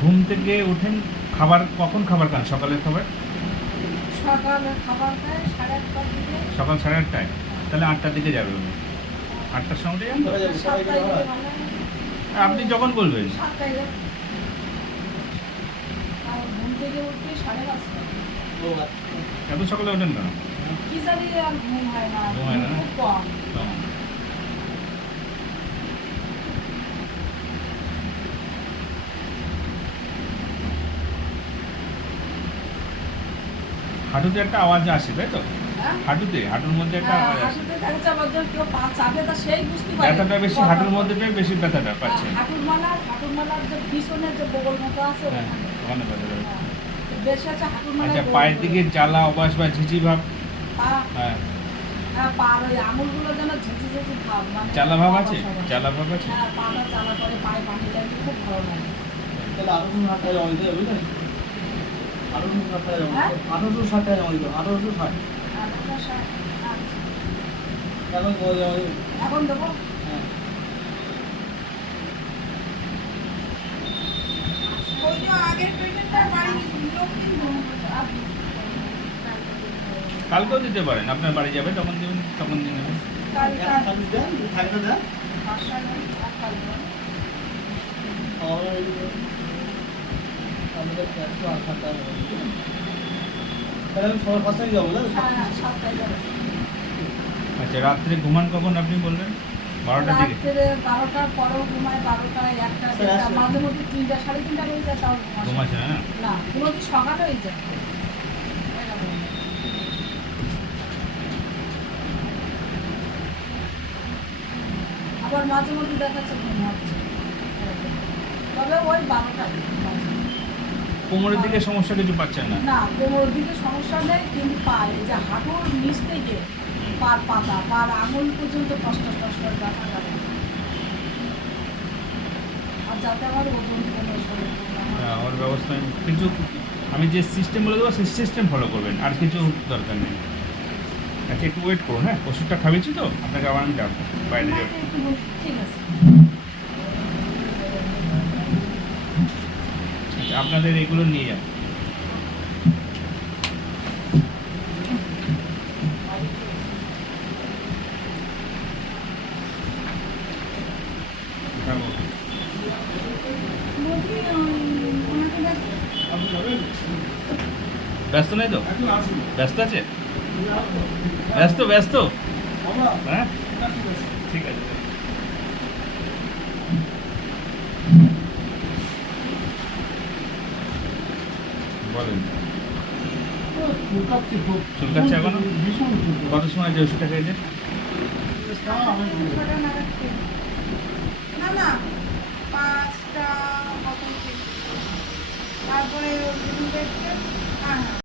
ঘুম থেকে উঠেন, খাবার কখন খাবার খান? সকালের খাবার সকাল 8:30টায়, তাহলে 8টার দিকে যাবে উনি। 8টার সময় যান তো? আপনি যখন বলবেন। এত সকালে ওঠেন কেন? ঘুম হয় না? হাঁটুতে একটা আওয়াজ আসে, তাই তো? হাঁটুর মধ্যে একটা আওয়াজ আসে। ব্যথাটা বেশি হাঁটুর মধ্যে পেয়ে বেশি ব্যথাটা পাচ্ছেন। ওখানে ব্যথা। আচ্ছা, পায়ের দিকে জ্বালা, অবাস বা ঝিঝি ভাব? হ্যাঁ, জ্বালা ভাব আছে? জ্বালা ভাব আছে? এখন দেবো। কালকেও দিতে পারেন, আপনার বাড়ি যাবে তখন দেবেন, তখন দিয়ে নেবেন। আচ্ছা, রাত্রে ঘুমান কখন আপনি বললেন? 12টার দিকে? 12টার পরেও ঘুমায়, 12টা 1টা মাঝে মধ্যে 3টা 3:30 হয়ে যায়, তাও ঘুমাচ্ছে না? না, কোনো দিন সকাল হয়ে যায়। আবার মাঝে মধ্যে দেখাচ্ছে ঘুম হচ্ছে, তবে ওই 12টা। কোমরের দিকে সমস্যা কিছু পাচ্ছেন না? না, কোমরের দিকে সমস্যা নেই, কিন্তু পায়ে যে হাঁটুর নিচ থেকে পার পাতা, পার আঙুল পর্যন্ত কষ্ট ব্যথা লাগে। আর যাতে আমার ওজন কমে শরীর ওর ব্যবস্থা কিছু, আমি যে সিস্টেম বলে দেবো সেই সিস্টেম ফলো করবেন, আর কিছু দরকার নেই। আচ্ছা, একটু ওয়েট করুন। হ্যাঁ, ওষুধটা খাবিয়েছি তো, আপনাকে আবার আমি ডাকবো বাইরে যাবো। ঠিক আছে। আচ্ছা, আপনাদের এগুলো নিয়ে যান। ব্যস্ত নেই তো? ব্যস্ত আছে? ব্যস্ত? হ্যাঁ, ঠিক আছে। বলেন। চুলকাচ্ছে এখনো? কত সময় যে ওষুধটা খেয়েছে? না 5টা তারপরে